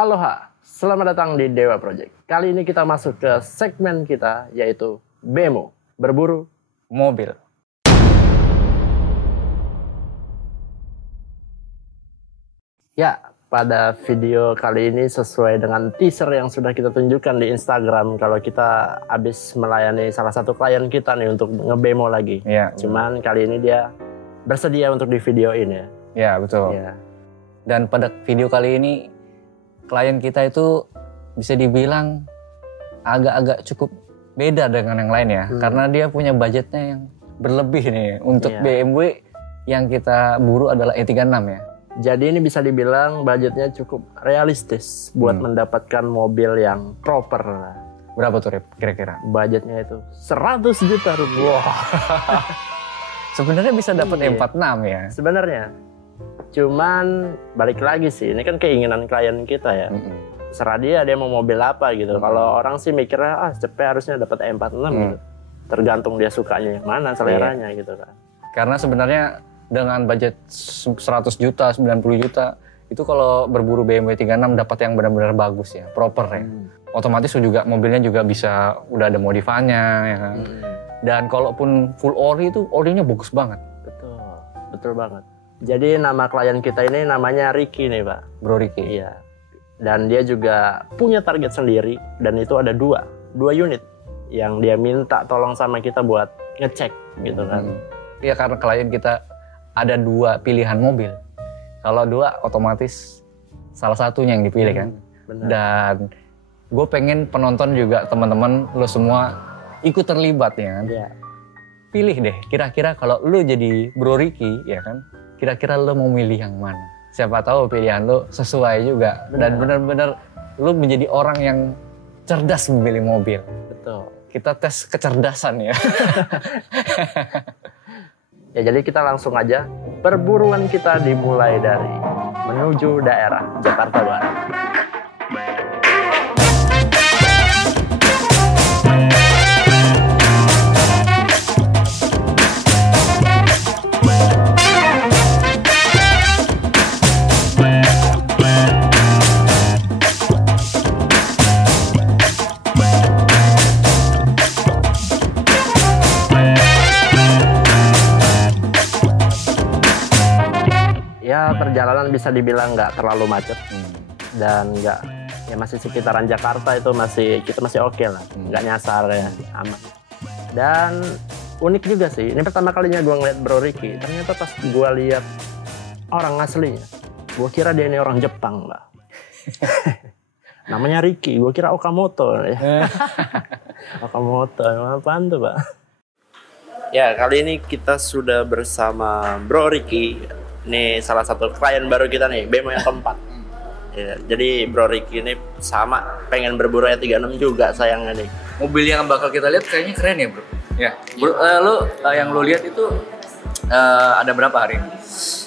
Aloha, selamat datang di Dewa Project. Kali ini kita masuk ke segmen kita, yaitu BEMO, berburu mobil. Ya, pada video kali ini sesuai dengan teaser yang sudah kita tunjukkan di Instagram, kalau kita habis melayani salah satu klien kita nih untuk nge-BEMO lagi. Ya. Cuman kali ini dia bersedia untuk di videoin ya. Ya, betul. Ya. Dan pada video kali ini klien kita itu bisa dibilang agak-agak cukup beda dengan yang lain ya. Karena dia punya budgetnya yang berlebih nih. Untuk BMW yang kita buru adalah E36 ya. Jadi ini bisa dibilang budgetnya cukup realistis buat mendapatkan mobil yang proper. Berapa tuh Rip kira-kira? Budgetnya itu 100 juta rupiah. Wow. Sebenarnya bisa dapat E46 ya. Sebenarnya. Cuman balik lagi sih, ini kan keinginan klien kita ya. Serah dia mau mobil apa gitu. Kalau orang sih mikirnya cepet harusnya dapat E46 gitu. Tergantung dia sukanya yang mana, seleranya gitu kan. Karena sebenarnya dengan budget 100 juta, 90 juta, itu kalau berburu BMW 36 dapat yang benar-benar bagus ya, proper ya. Otomatis juga mobilnya juga bisa udah ada modifannya ya kan. Dan kalaupun full ori itu orinya bagus banget. Betul banget. Jadi nama klien kita ini namanya Ricky nih Pak. Bro Ricky. Iya. Dan dia juga punya target sendiri dan itu ada dua unit yang dia minta tolong sama kita buat ngecek gitu kan. Iya karena klien kita ada dua pilihan mobil. Kalau dua otomatis salah satunya yang dipilih kan. Benar. Dan gue pengen penonton juga teman-teman lo semua ikut terlibat ya kan. Iya. Pilih deh kira-kira kalau lo jadi Bro Ricky ya kan. Kira-kira lo mau milih yang mana? Siapa tahu pilihan lo sesuai juga. Dan benar-benar lo menjadi orang yang cerdas memilih mobil. Betul. Kita tes kecerdasan ya. Ya jadi kita langsung aja. Perburuan kita dimulai dari menuju daerah Jakarta Barat. Ya perjalanan bisa dibilang nggak terlalu macet dan nggak ya masih sekitaran Jakarta itu kita masih oke lah, nggak nyasar ya, aman. Dan unik juga sih, ini pertama kalinya gue ngeliat Bro Ricky, ternyata pas gue lihat orang aslinya, gue kira dia ini orang Jepang lah. Namanya Ricky, gue kira Okamoto ya. Okamoto, apaan tuh Pak? Ya kali ini kita sudah bersama Bro Ricky. Ini salah satu klien baru kita nih, BEMO yang keempat. Ya, jadi Bro Ricky ini sama pengen berburu E36 juga sayangnya nih. Mobil yang bakal kita lihat kayaknya keren ya bro. Ya, bro, yang lo lihat itu ada berapa hari ini?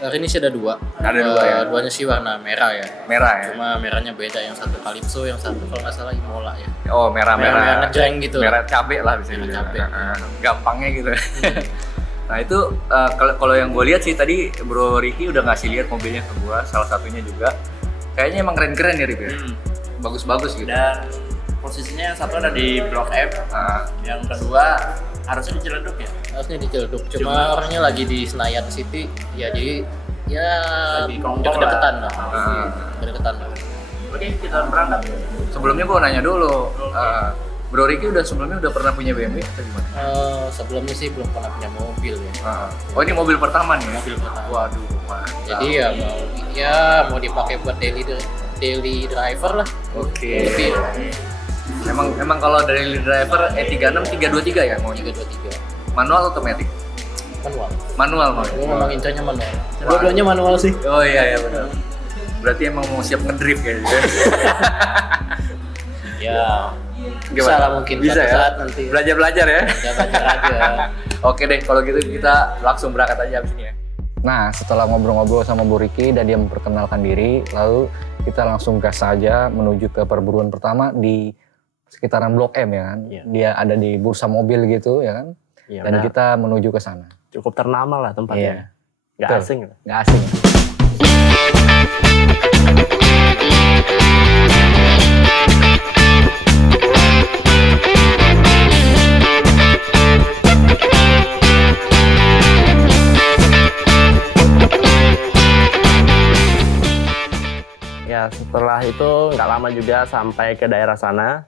Hari ini sih ada dua. Ada dua ya? Duanya sih warna merah ya. Merah ya? Cuma merahnya beda, yang satu Calypso, yang satu kalau nggak salah Imola ya. Oh merah-merah. Ngejreng gitu. Merah cabe lah bisa merah cabe. Gampangnya gitu. Nah itu kalau yang gue lihat sih tadi Bro Ricky udah ngasih lihat mobilnya ke gue, salah satunya juga kayaknya emang keren-keren ya Rick ya? Bagus-bagus gitu. Dan posisinya yang satu ada di Blok F, yang kedua harusnya di Ciledug ya? Harusnya di Ciledug, cuma orangnya lagi di Senayan City, ya jadi ya deket-deketan lah. Deket-deketan lah. Oke, kita berangkat. Sebelumnya gue nanya dulu, Bro Ricky sebelumnya udah pernah punya BMW atau gimana? Sebelumnya sih belum pernah punya mobil ya. Oh ini mobil pertama nih? Mobil pertama. Waduh, mantap. Jadi mau dipakai buat daily driver lah. Oke. Emang kalau daily driver E36 323 ya mau? 323. Manual atau automatic? Manual mau. Gue memang intinya manual. Dua-duanya manual sih. Oh iya benar. Berarti emang mau siap ngedrift kayaknya. Ya. Gimana? Bisa mungkin bisa ya? Saat nanti. Belajar ya? Belajar aja. Oke deh, kalau gitu kita langsung berangkat aja abis ini ya. Nah, setelah ngobrol-ngobrol sama Bu Ricky dan dia memperkenalkan diri, lalu kita langsung gas saja menuju ke perburuan pertama di sekitaran Blok M ya kan. Iya. Dia ada di bursa mobil gitu ya kan. Iya, dan kita menuju ke sana. Cukup ternama lah tempatnya. Nggak asing. Nggak asing. setelah itu nggak lama juga sampai ke daerah sana.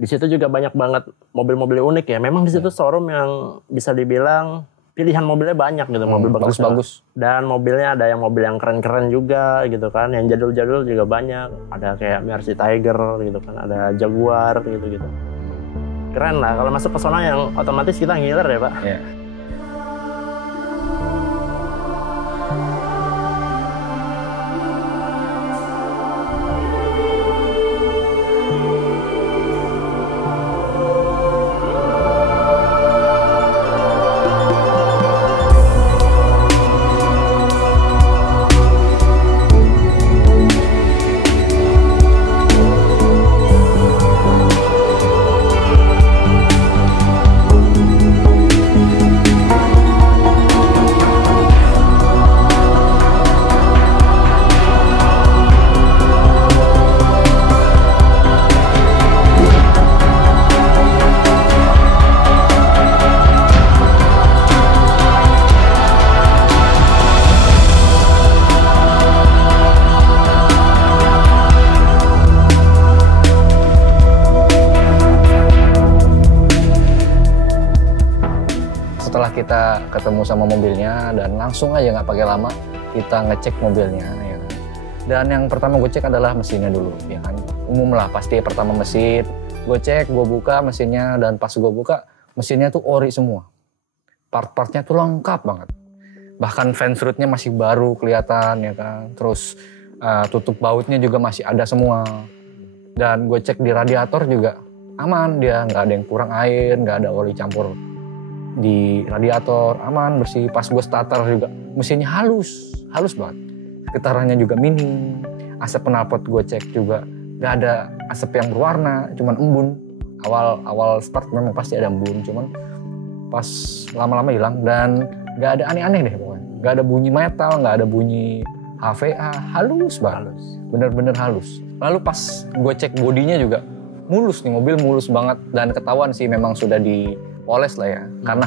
Di situ juga banyak banget mobil-mobil unik ya. Memang di situ showroom yang bisa dibilang pilihan mobilnya banyak gitu, mobil bagus-bagus. Dan mobilnya ada yang mobil yang keren-keren juga gitu kan, yang jadul-jadul juga banyak. Ada kayak Mercy Tiger gitu kan, ada Jaguar gitu-gitu. Keren lah kalau masuk ke sana yang otomatis kita ngiler ya Pak. Iya. Setelah kita ketemu sama mobilnya dan langsung aja nggak pakai lama kita ngecek mobilnya ya kan. Dan yang pertama gue cek adalah mesinnya dulu ya kan. Umum lah pasti pertama mesin. Gue cek, gue buka mesinnya dan pas gue buka mesinnya tuh ori semua. Part-partnya tuh lengkap banget. Bahkan fence rootnya masih baru kelihatan ya kan. Terus tutup bautnya juga masih ada semua. Dan gue cek di radiator juga aman, dia nggak ada yang kurang air, nggak ada oli campur di radiator, aman, bersih. Pas gue starter juga mesinnya halus banget, getarannya juga minim. Asap knalpot gue cek juga nggak ada asap yang berwarna, cuman embun. Awal start memang pasti ada embun, cuman pas lama-lama hilang. Dan nggak ada aneh-aneh deh pokoknya, nggak ada bunyi metal, nggak ada bunyi HVA, halus banget, bener-bener halus. Lalu pas gue cek bodinya juga mulus nih, mobil mulus banget, dan ketahuan sih memang sudah dipoles lah ya, karena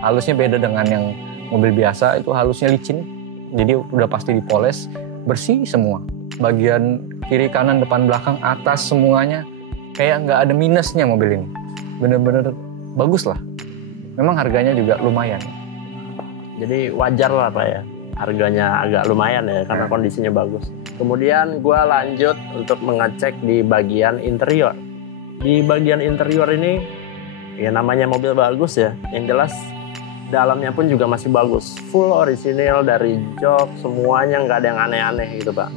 halusnya beda dengan yang mobil biasa, itu halusnya licin, jadi udah pasti dipoles, bersih semua, bagian kiri kanan depan belakang atas semuanya kayak nggak ada minusnya mobil ini, bener-bener bagus lah. Memang harganya juga lumayan, jadi wajar lah Pak ya, harganya agak lumayan ya karena kondisinya bagus. Kemudian gue lanjut untuk mengecek di bagian interior. Di bagian interior ini, ya namanya mobil bagus ya, yang jelas dalamnya pun juga masih bagus. Full orisinil dari jok, semuanya nggak ada yang aneh-aneh gitu Pak.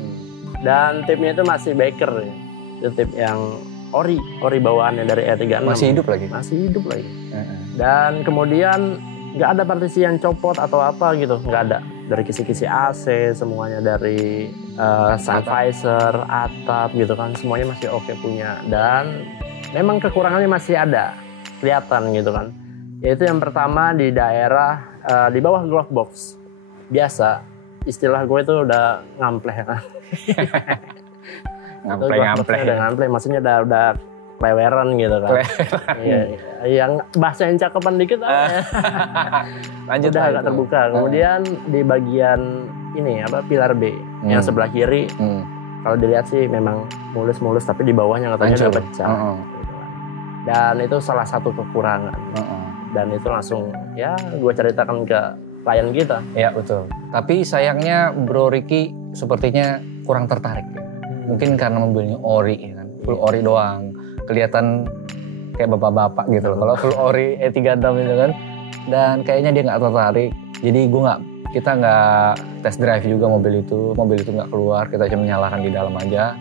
Dan tipnya itu masih Baker ya. Itu tip yang ori bawaannya dari E36. masih hidup lagi. Masih hidup lagi. Dan kemudian nggak ada partisi yang copot atau apa gitu, nggak ada. Dari kisi-kisi AC, semuanya dari sun visor, atap gitu kan, semuanya masih oke punya. Dan memang kekurangannya masih ada, kelihatan gitu kan. Yaitu yang pertama di daerah di bawah glove box. Biasa, istilah gue itu udah ngampleh kan. Ngampleh, maksudnya udah leweran gitu kan. Iya, yang bahasa yang cakepan dikit Lanjut udah agak terbuka. Kemudian di bagian ini pilar B yang sebelah kiri, kalau dilihat sih memang mulus tapi di bawahnya katanya udah pecah. Gitu kan. Dan itu salah satu kekurangan. Dan itu langsung ya gue ceritakan ke klien kita. Ya betul. Tapi sayangnya Bro Ricky sepertinya kurang tertarik ya. Mungkin karena mobilnya ori ya kan, full ori doang. Kelihatan kayak bapak-bapak gitu loh. Kalau full ori E36 itu kan, dan kayaknya dia nggak tertarik. Jadi kita nggak test drive juga mobil itu nggak keluar. Kita cuma nyalakan di dalam aja.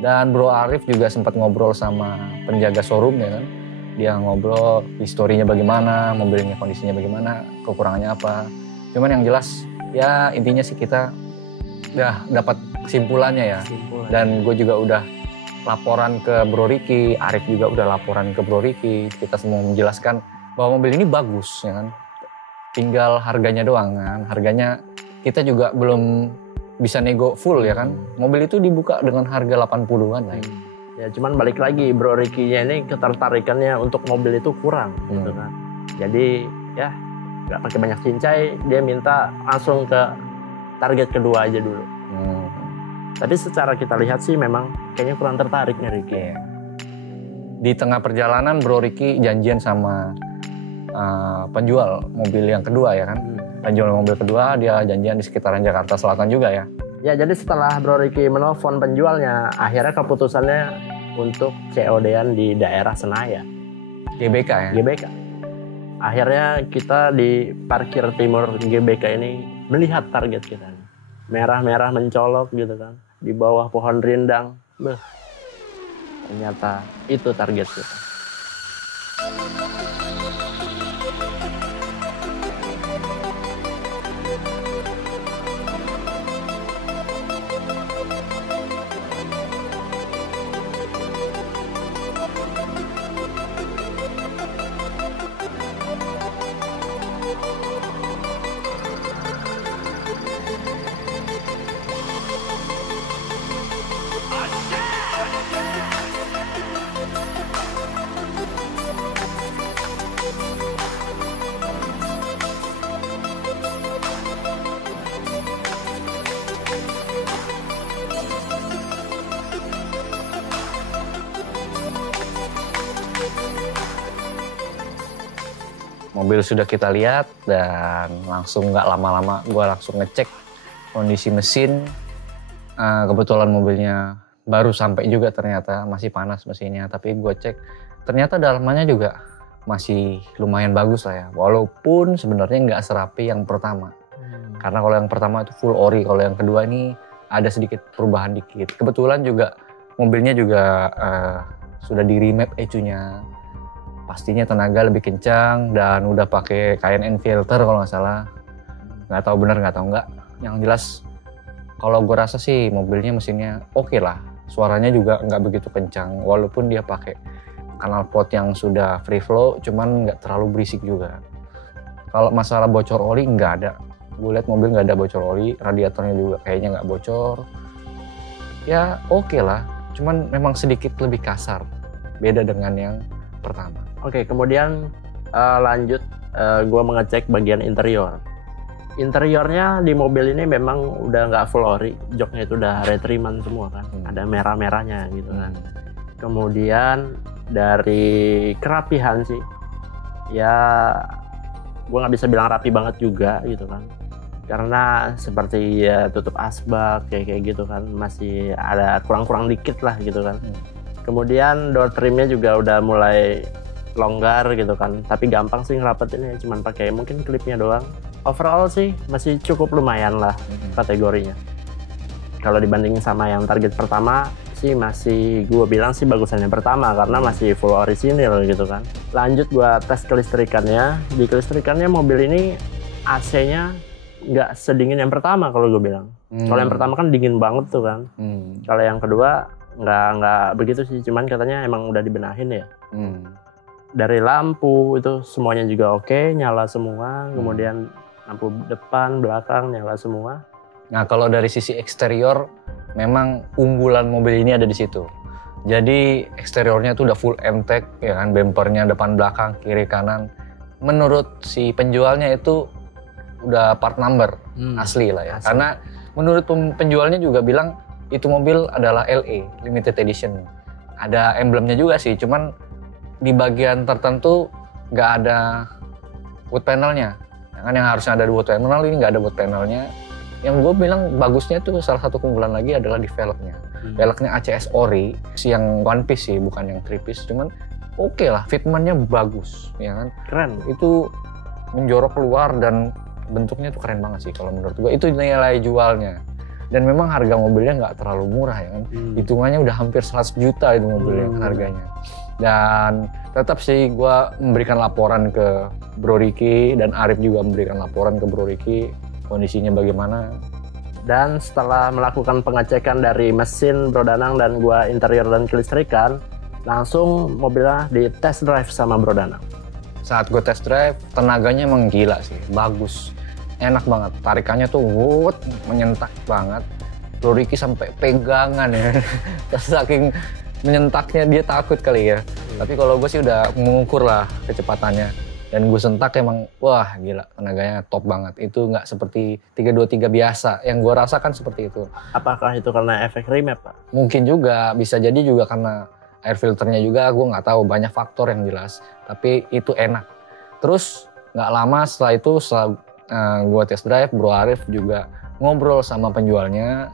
Dan Bro Arif juga sempat ngobrol sama penjaga showroom ya kan. Dia ngobrol historinya bagaimana, mobilnya kondisinya bagaimana, kekurangannya apa. Cuman yang jelas ya intinya sih kita udah dapat kesimpulannya ya. Dan gue juga udah laporan ke Bro Ricky, Arif juga udah laporan ke Bro Ricky. Kita semua menjelaskan bahwa mobil ini bagus ya kan. Tinggal harganya doang kan. Harganya kita juga belum bisa nego full ya kan. Mobil itu dibuka dengan harga 80-an lah ya. Ya cuman balik lagi Bro Ricky-nya ini ketertarikannya untuk mobil itu kurang gitu kan. Jadi ya nggak pakai banyak cincai, dia minta langsung ke target kedua aja dulu. Tapi secara kita lihat sih memang kayaknya kurang tertarik nih Ricky. Di tengah perjalanan Bro Ricky janjian sama penjual mobil yang kedua ya kan. Penjual mobil kedua dia janjian di sekitaran Jakarta Selatan juga ya. Ya jadi setelah Bro Ricky menelpon penjualnya, akhirnya keputusannya untuk COD-an di daerah Senayan. GBK ya? GBK. Akhirnya kita di parkir timur GBK ini melihat target kita. Merah-merah mencolok gitu kan. Di bawah pohon rindang. Ternyata itu target kita. Mobil sudah kita lihat dan langsung nggak lama-lama gue langsung ngecek kondisi mesin. Kebetulan mobilnya baru sampai juga ternyata masih panas mesinnya. Tapi gue cek ternyata dalamannya juga masih lumayan bagus lah ya. Walaupun sebenarnya nggak serapi yang pertama. Karena kalau yang pertama itu full ori, kalau yang kedua ini ada sedikit perubahan dikit. Kebetulan juga mobilnya juga sudah di remap ECU-nya. Pastinya tenaga lebih kencang dan udah pakai Cayenne filter kalau nggak salah. Nggak tahu benar nggak tahu nggak. Yang jelas kalau gue rasa sih mobilnya mesinnya oke lah. Suaranya juga nggak begitu kencang walaupun dia pakai knalpot yang sudah free flow, cuman nggak terlalu berisik juga. Kalau masalah bocor oli nggak ada. Gue lihat mobil nggak ada bocor oli, radiatornya juga kayaknya nggak bocor. Ya oke lah, cuman memang sedikit lebih kasar. Beda dengan yang pertama. Oke, kemudian lanjut gue mengecek bagian interior. Interiornya di mobil ini memang udah nggak full ori, joknya itu udah retriman semua kan, ada merah-merahnya gitu kan. Kemudian dari kerapihan sih, ya gue nggak bisa bilang rapi banget juga gitu kan, karena seperti ya tutup asbak kayak gitu kan, masih ada kurang-kurang dikit lah gitu kan. Kemudian door trimnya juga udah mulai longgar gitu kan, tapi gampang sih ngerapetinnya, cuman pakai mungkin klipnya doang. Overall sih masih cukup lumayan lah kategorinya. Kalau dibandingin sama yang target pertama sih masih gue bilang sih bagusan yang pertama karena masih full orisinil gitu kan. Lanjut gue tes kelistrikannya. Di kelistrikannya mobil ini AC-nya nggak sedingin yang pertama kalau gue bilang. Kalau yang pertama kan dingin banget tuh kan. Kalau yang kedua nggak begitu sih, cuman katanya emang udah dibenahin ya. Dari lampu itu semuanya juga oke, nyala semua. Kemudian lampu depan, belakang nyala semua. Nah kalau dari sisi eksterior, memang unggulan mobil ini ada di situ. Jadi eksteriornya tuh udah full M-Tech, ya kan, bempernya depan belakang, kiri kanan. Menurut si penjualnya itu udah part number asli lah ya. Asli. Karena menurut penjualnya juga bilang itu mobil adalah LE, limited edition. Ada emblemnya juga sih, cuman di bagian tertentu nggak ada wood panelnya. Kan yang harusnya ada wood panel, ini nggak ada wood panelnya. Yang gue bilang bagusnya tuh salah satu keunggulan lagi adalah di velgnya. Velgnya ACS ori, yang one piece sih, bukan yang three piece. Cuman oke lah, fitmentnya bagus, ya kan. Keren. Itu menjorok keluar dan bentuknya tuh keren banget sih kalau menurut gue. Itu nilai jualnya. Dan memang harga mobilnya nggak terlalu murah ya kan. Hitungannya udah hampir 100 juta itu mobilnya harganya. Dan tetap sih gue memberikan laporan ke Bro Ricky dan Arif juga memberikan laporan ke Bro Ricky kondisinya bagaimana. Dan setelah melakukan pengecekan dari mesin Bro Danang dan gue interior dan kelistrikan, langsung mobilnya di test drive sama Bro Danang. Saat gue test drive, tenaganya emang gila sih, bagus. Enak banget, tarikannya tuh menyentak banget. Bro Ricky sampai pegangan ya. Saking menyentaknya dia takut kali ya. Tapi kalau gue sih udah mengukur lah kecepatannya. Dan gue sentak emang, wah gila, tenaganya top banget. Itu nggak seperti 323 biasa, yang gue rasakan seperti itu. Apakah itu karena efek remap, Pak? Mungkin juga, bisa jadi juga karena air filternya juga, gue nggak tahu, banyak faktor yang jelas. Tapi itu enak. Terus nggak lama setelah itu, setelah gue test drive, Bro Arif juga ngobrol sama penjualnya,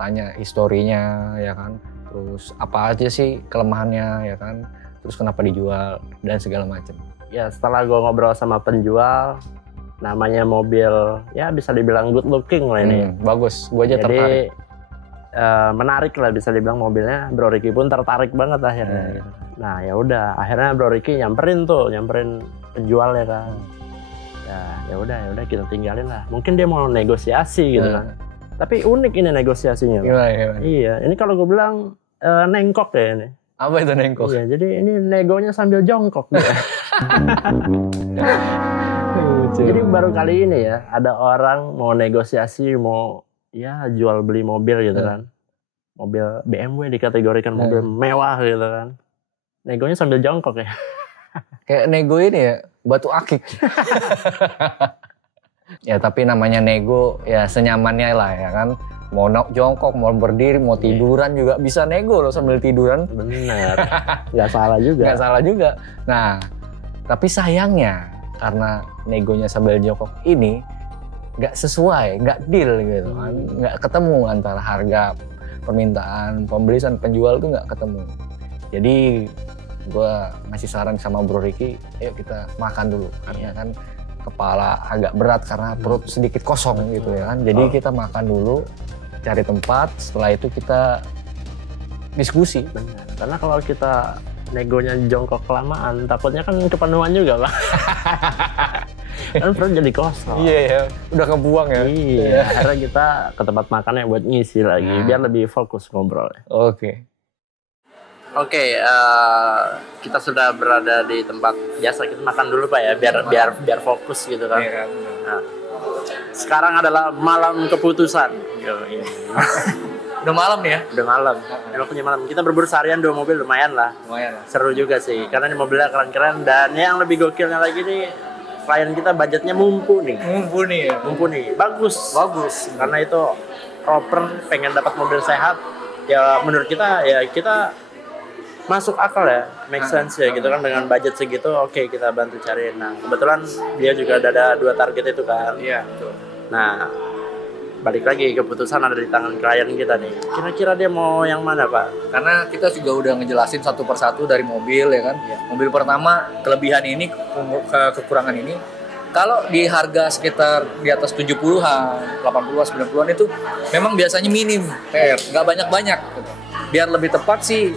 tanya historinya, ya kan. Terus apa aja sih kelemahannya, ya kan. Terus kenapa dijual, dan segala macam. Ya setelah gue ngobrol sama penjual, namanya mobil ya bisa dibilang good looking lah ini. Bagus, gue aja tertarik. Menarik lah bisa dibilang mobilnya. Bro Ricky pun tertarik banget akhirnya. Nah ya udah, akhirnya Bro Ricky nyamperin penjual ya kan. Ya udah kita tinggalin lah. Mungkin dia mau negosiasi gitu kan. Tapi unik ini negosiasinya. Gimana? Iya, ini kalau gue bilang nengkok ya ini. Apa itu nengkok? Iya, jadi ini negonya sambil jongkok gitu. Jadi baru kali ini ya ada orang mau negosiasi, mau ya jual beli mobil gitu kan. Mobil BMW dikategorikan mobil mewah gitu kan. Negonya sambil jongkok ya. Kayak nego ini ya, batu akik. Ya tapi namanya nego ya senyamannya lah ya kan. Mau jongkok, mau berdiri, mau tiduran juga bisa nego loh sambil tiduran. Bener, nggak salah juga. Nggak salah juga. Nah, tapi sayangnya karena negonya sambil jongkok ini nggak sesuai, nggak deal gitu kan. Nggak ketemu antara harga permintaan, pembeli dan penjual tuh nggak ketemu. Jadi gue ngasih saran sama Bro Ricky, ayo kita makan dulu. Karena kan kepala agak berat karena perut sedikit kosong gitu ya kan. Jadi kita makan dulu, cari tempat, setelah itu kita diskusi. Benar. Karena kalau kita negonya jongkok kelamaan, takutnya kan kepenuhan juga Pak. Kan perut jadi kosong. Iya, udah kebuang ya. Iya, akhirnya kita ke tempat makan yang buat ngisi lagi, biar lebih fokus ngobrol. Oke, kita sudah berada di tempat biasa, kita makan dulu Pak ya, biar fokus gitu kan. Iya, nah, sekarang adalah malam keputusan. Udah malam nih ya? Udah malam. Waktunya malam. Kita berburu seharian 2 mobil lumayan lah. Seru juga sih, karena ini mobilnya keren-keren dan yang lebih gokilnya lagi nih, klien kita budgetnya mumpuni. Mumpuni. Bagus. Karena itu proper, pengen dapat mobil sehat. Ya menurut kita ya kita masuk akal ya, make sense ya gitu kan, dengan budget segitu. Oke, kita bantu cariin. Nah kebetulan dia juga ada 2 target itu kan. Iya, betul. Nah balik lagi, keputusan ada di tangan klien kita nih. Kira-kira dia mau yang mana Pak? Karena kita juga udah ngejelasin satu persatu dari mobil ya kan. Mobil pertama kelebihan ini, kekurangan ini. Kalau di harga sekitar di atas 70-an, 80-an, 90-an itu memang biasanya minim, nggak banyak-banyak gitu. Biar lebih tepat sih,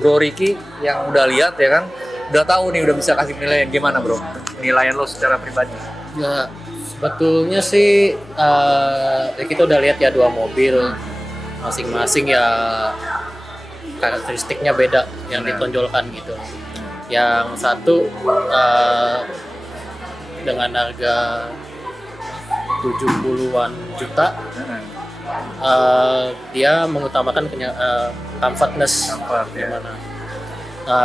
Bro Ricky yang udah lihat ya kan, udah tahu nih, udah bisa kasih nilai gimana Bro? Penilaian lo secara pribadi. Ya sebetulnya sih kita udah lihat ya 2 mobil, masing-masing ya karakteristiknya beda yang ditonjolkan gitu. Yang satu dengan harga 70-an juta, dia mengutamakan comfortness gimana.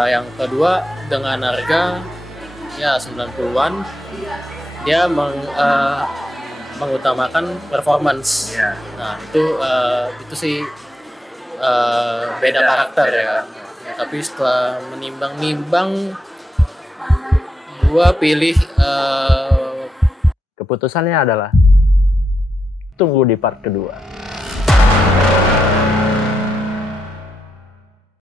Yang kedua dengan harga ya 90-an, dia mengutamakan performance. Nah itu sih beda karakter ya. Tapi setelah menimbang-nimbang, gua pilih keputusannya adalah tunggu di part kedua.